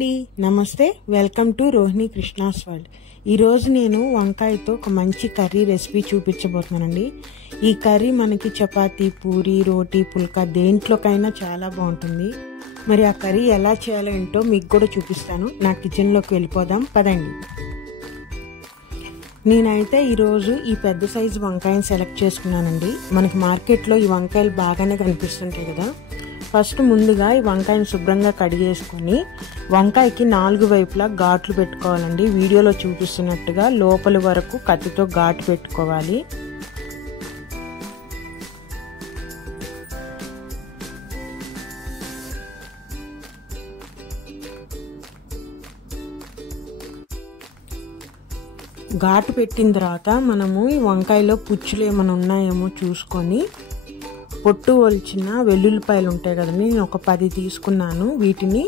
అండి, నమస్తే. Welcome to Rohini Krishna's world. ఈరోజు నేను వంకాయతో ఒక మంచి కర్రీ రెసిపీ చూపించబోతున్నానండి. ఈ కర్రీ మనకి చపాతీ, పూరి, రోటీ, పుల్కా దేంట్లోకైనా చాలా బాగుంటుంది. మరి ఆ కర్రీ ఎలా చేయాలో ఏంటో మీకు కూడా చూపిస్తాను. నా కిచెన్లోకి వెళ్ళిపోదాం పదండి. నేనైతే ఈరోజు ఈ పెద్ద సైజు వంకాయని సెలెక్ట్ చేసుకున్నానండి. మనకి మార్కెట్లో ఈ వంకాయలు బాగానే కనిపిస్తుంటాయి కదా. ఫస్ట్ ముందుగా ఈ వంకాయని శుభ్రంగా కడిగేసుకొని వంకాయకి 4 వైపులా ఘాట్లు పెట్టుకోవాలండి. వీడియోలో చూపిస్తున్నట్టుగా లోపలి వరకు కత్తితో ఘాటు పెట్టుకోవాలి. ఘాటు పెట్టిన తర్వాత మనము ఈ వంకాయలో పుచ్చులు ఏమైనా ఉన్నాయేమో చూసుకొని పొట్టు ఒలిచిన వెల్లుల్లిపాయలు ఉంటాయి కదండి, నేను ఒక 10 తీసుకున్నాను. వీటిని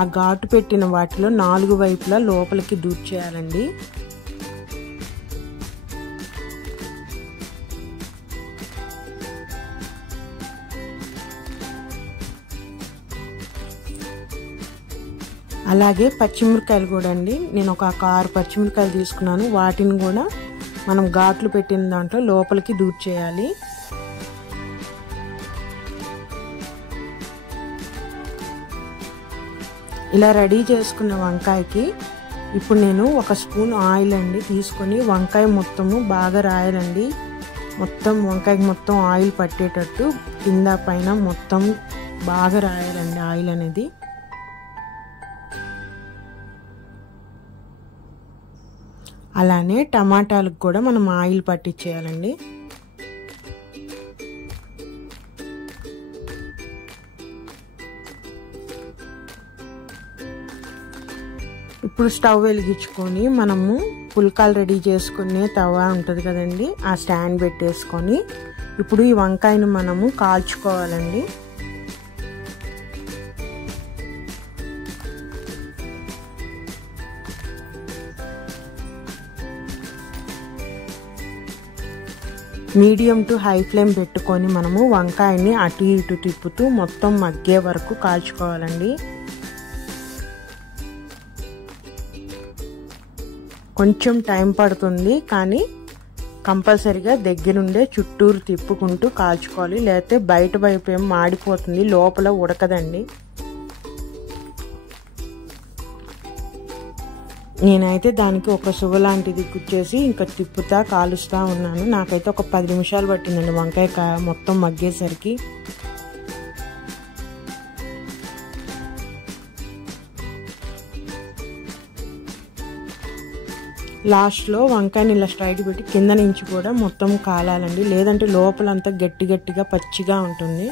ఆ ఘాటు పెట్టిన వాటిలో 4 వైపులా లోపలికి దూర్చేయాలండి. అలాగే పచ్చిమిరకాయలు కూడా అండి, నేను ఒక 6 పచ్చిమిరకాయలు తీసుకున్నాను. వాటిని కూడా మనం ఘాట్లు పెట్టిన దాంట్లో లోపలికి దూర్చేయాలి. ఇలా రెడీ చేసుకున్న వంకాయకి ఇప్పుడు నేను 1 స్పూన్ ఆయిల్ అండి తీసుకొని వంకాయ మొత్తము బాగా రాయాలండి. మొత్తం వంకాయకి మొత్తం ఆయిల్ పట్టేటట్టు కింద పైన మొత్తం బాగా రాయాలండి ఆయిల్ అనేది. అలానే టమాటాలకు కూడా మనం ఆయిల్ పట్టించేయాలండి. ఇప్పుడు స్టవ్ వెలిగించుకొని మనము పుల్కాలు రెడీ చేసుకునే తవా ఉంటుంది కదండి, ఆ స్టాండ్ పెట్టేసుకొని ఇప్పుడు ఈ వంకాయను మనము కాల్చుకోవాలండి. మీడియం టు హై ఫ్లేమ్ పెట్టుకొని మనము వంకాయని అటు ఇటు తిప్పుతూ మొత్తం మగ్గే వరకు కాల్చుకోవాలండి. కొంచెం టైం పడుతుంది, కానీ కంపల్సరీగా దగ్గరుండే చుట్టూరు తిప్పుకుంటూ కాల్చుకోవాలి. లేకపోతే బయట వైపు ఏం మాడిపోతుంది, లోపల ఉడకదండి. నేనైతే దానికి ఒక సువ్వ లాంటిది కుచ్చేసి ఇంకా తిప్పుతా కాలుస్తూ ఉన్నాను. నాకైతే ఒక 10 నిమిషాలు పట్టిందండి వంకాయ మొత్తం మగ్గేసరికి. లాస్ట్లో వంకాయని ఇలా స్ట్రైట్ పెట్టి కింద నుంచి కూడా మొత్తం కాలాలండి, లేదంటే లోపలంతా గట్టి గట్టిగా పచ్చిగా ఉంటుంది.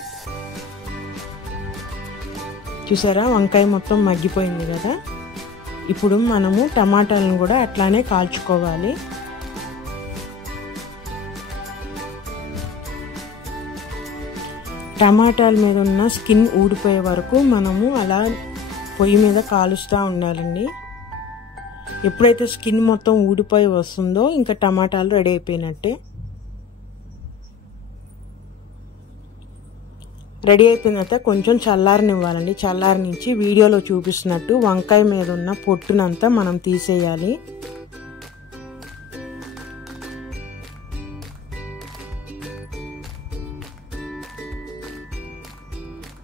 చూసారా, వంకాయ మొత్తం మగ్గిపోయింది కదా. ఇప్పుడు మనము టమాటాలను కూడా అట్లానే కాల్చుకోవాలి. టమాటాల మీద ఉన్న స్కిన్ ఊడిపోయే వరకు మనము అలా పొయ్యి మీద కాలుస్తూ ఉండాలండి. ఎప్పుడైతే స్కిన్ మొత్తం ఊడిపోయి వస్తుందో ఇంకా టమాటాలు రెడీ అయిపోయినట్టే. రెడీ అయిపోయిన తర్వాత కొంచెం చల్లారనివ్వాలండి. చల్లారనిచ్చి వీడియోలో చూపిస్తున్నట్టు వంకాయ మీద ఉన్న పొట్టునంతా మనం తీసేయాలి.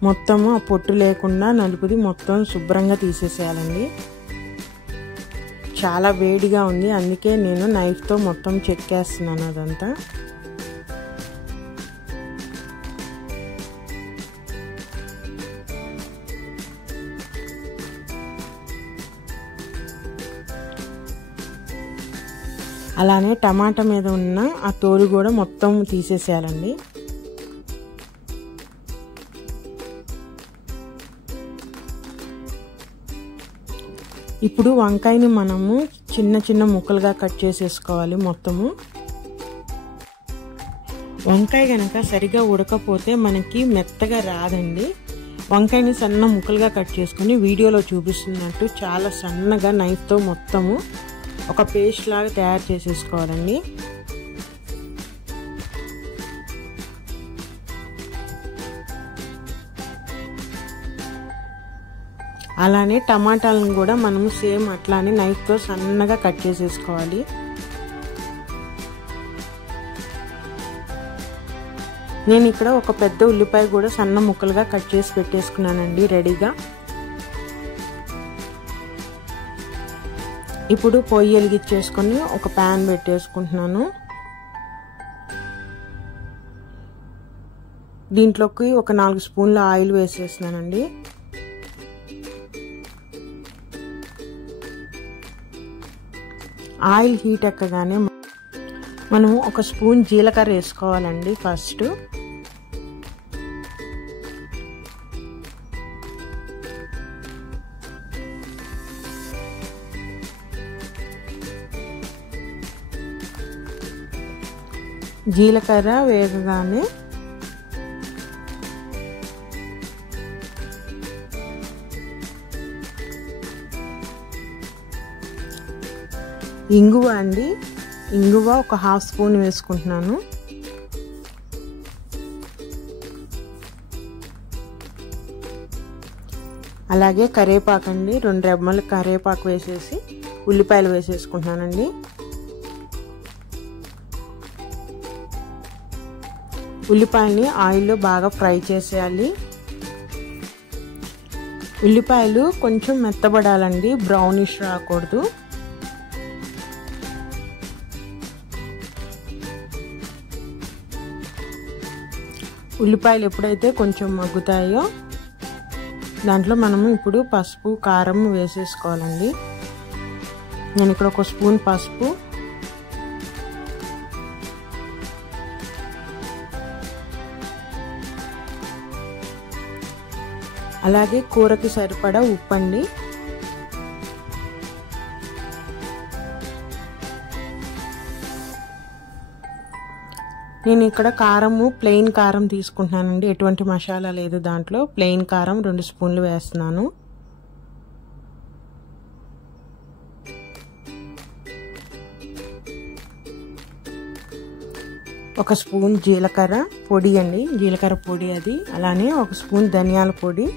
మొత్తము ఆ పొట్టు లేకుండా నలుపుది మొత్తం శుభ్రంగా తీసేసేయాలండి. చాలా వేడిగా ఉంది, అందుకే నేను నైఫ్తో మొత్తం చెక్కేస్తున్నాను అదంతా. అలానే టమాటా మీద ఉన్న ఆ తోలు కూడా మొత్తం తీసేసేయాలండి. ఇప్పుడు వంకాయని మనము చిన్న చిన్న ముక్కలుగా కట్ చేసేసుకోవాలి. మొత్తము వంకాయ కనుక సరిగా ఉడకపోతే మనకి మెత్తగా రాదండి. వంకాయని సన్న ముక్కలుగా కట్ చేసుకొని వీడియోలో చూపిస్తున్నట్టు చాలా సన్నగా నైఫ్తో మొత్తము ఒక పేస్ట్ లాగా తయారు చేసేసుకోవాలండి. అలానే టమాటాలను కూడా మనము సేమ్ అట్లానే నైఫ్తో సన్నగా కట్ చేసేసుకోవాలి. నేను ఇక్కడ ఒక పెద్ద ఉల్లిపాయ కూడా సన్న ముక్కలుగా కట్ చేసి పెట్టేసుకున్నానండి రెడీగా. ఇప్పుడు పొయ్యి వెలిగించేసుకొని ఒక ప్యాన్ పెట్టేసుకుంటున్నాను. దీంట్లోకి ఒక 4 స్పూన్ల ఆయిల్ వేసేస్తున్నానండి. ఆయిల్ హీట్ ఎక్కగానే మనము ఒక స్పూన్ జీలకర్ర వేసుకోవాలండి. ఫస్ట్ జీలకర్ర వేగగానే ఇంగువ అండి, ఇంగువ ఒక 1/2 స్పూన్ వేసుకుంటున్నాను. అలాగే కరివేపాకు అండి, 2 రెమ్మల కరివేపాకు వేసేసి ఉల్లిపాయలు వేసేసుకుంటున్నానండి. ఉల్లిపాయల్ని ఆయిల్లో బాగా ఫ్రై చేసేయాలి. ఉల్లిపాయలు కొంచెం మెత్తబడాలండి, బ్రౌనిష్ రాకూడదు. ఉల్లిపాయలు ఎప్పుడైతే కొంచెం మగ్గుతాయో దాంట్లో మనము ఇప్పుడు పసుపు కారం వేసేసుకోవాలండి. నేను ఇక్కడ 1 స్పూన్ పసుపు, అలాగే కూరకి సరిపడా ఉప్పు అండి. నేను ఇక్కడ కారము ప్లెయిన్ కారం తీసుకుంటున్నానండి, ఎటువంటి మసాలా లేదు దాంట్లో. ప్లెయిన్ కారం 2 స్పూన్లు వేస్తున్నాను. ఒక స్పూన్ జీలకర్ర పొడి అండి, జీలకర్ర పొడి అది. అలానే 1 స్పూన్ ధనియాల పొడి,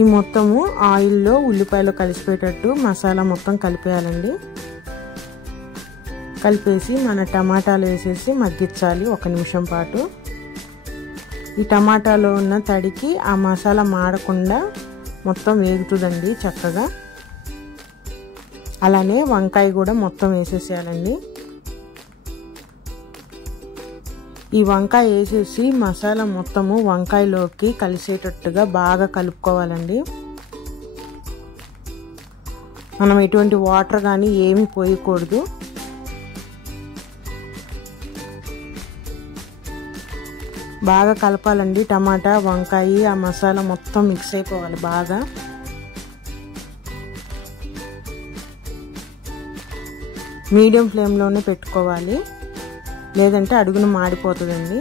ఈ మొత్తము ఆయిల్లో ఉల్లిపాయలో కలిసిపోయేటట్టు మసాలా మొత్తం కలిపేయాలండి. కలిపేసి మన టమాటాలు వేసేసి మగ్గించాలి 1 నిమిషం పాటు. ఈ టమాటాలో ఉన్న తడికి ఆ మసాలా మాడకుండా మొత్తం వేగుతుందండి చక్కగా. అలానే వంకాయ కూడా మొత్తం వేసేసేయాలండి. ఈ వంకాయ వేసేసి మసాలా మొత్తము వంకాయలోకి కలిసేటట్టుగా బాగా కలుపుకోవాలండి. మనం ఎటువంటి వాటర్ కానీ ఏమి పోయకూడదు. బాగా కలపాలండి. టమాటా వంకాయ ఆ మసాలా మొత్తం మిక్స్ అయిపోవాలి బాగా. మీడియం ఫ్లేమ్లోనే పెట్టుకోవాలి, లేదంటే అడుగున మాడిపోతుందండి.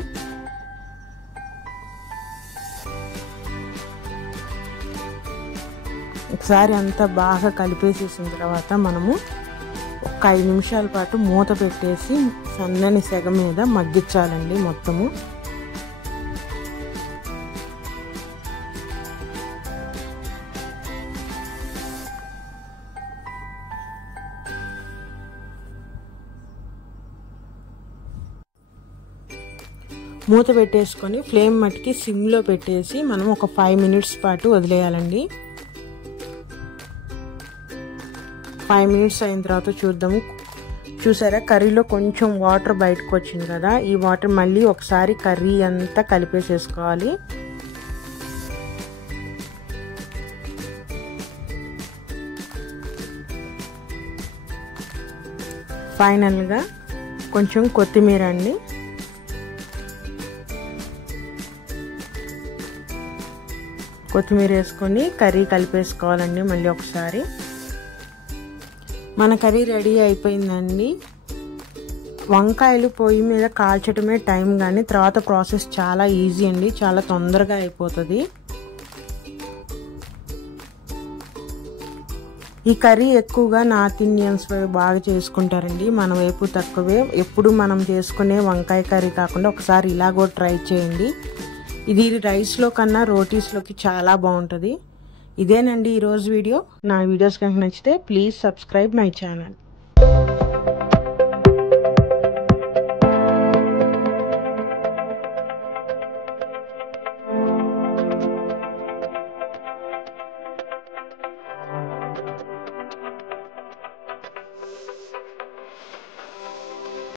ఒకసారి అంతా బాగా కలిపేసేసిన తర్వాత మనము ఒక 5 నిమిషాల పాటు మూత పెట్టేసి సన్నని సెగ మీద మగ్గించాలండి మొత్తము. మూత పెట్టేసుకొని ఫ్లేమ్ మట్టుకి సిమ్లో పెట్టేసి మనం ఒక 5 మినిట్స్ పాటు వదిలేయాలండి. 5 మినిట్స్ అయిన తర్వాత చూద్దాము. చూసారా కర్రీలో కొంచెం వాటర్ బయటకు వచ్చింది కదా, ఈ వాటర్ మళ్ళీ ఒకసారి కర్రీ అంతా కలిపేసేసుకోవాలి. ఫైనల్గా కొంచెం కొత్తిమీర అండి, కొత్తిమీర వేసుకొని కర్రీ కలిపేసుకోవాలండి మళ్ళీ ఒకసారి. మన కర్రీ రెడీ అయిపోయిందండి. వంకాయలు పొయ్యి మీద కాల్చడమే టైం, కానీ తర్వాత ప్రాసెస్ చాలా ఈజీ అండి, చాలా తొందరగా అయిపోతుంది. ఈ కర్రీ ఎక్కువగా నార్త్ ఇండియన్స్ బాగా చేసుకుంటారండి, మన వైపు తక్కువే. ఎప్పుడు మనం చేసుకునే వంకాయ కర్రీ కాకుండా ఒకసారి ఇలా కూడా ట్రై చేయండి. ఇది రైస్లో కన్నా రోటీస్లోకి చాలా బాగుంటుంది. ఇదేనండి ఈరోజు వీడియో. నా వీడియోస్ కనుక నచ్చితే ప్లీజ్ సబ్స్క్రైబ్ మై ఛానల్.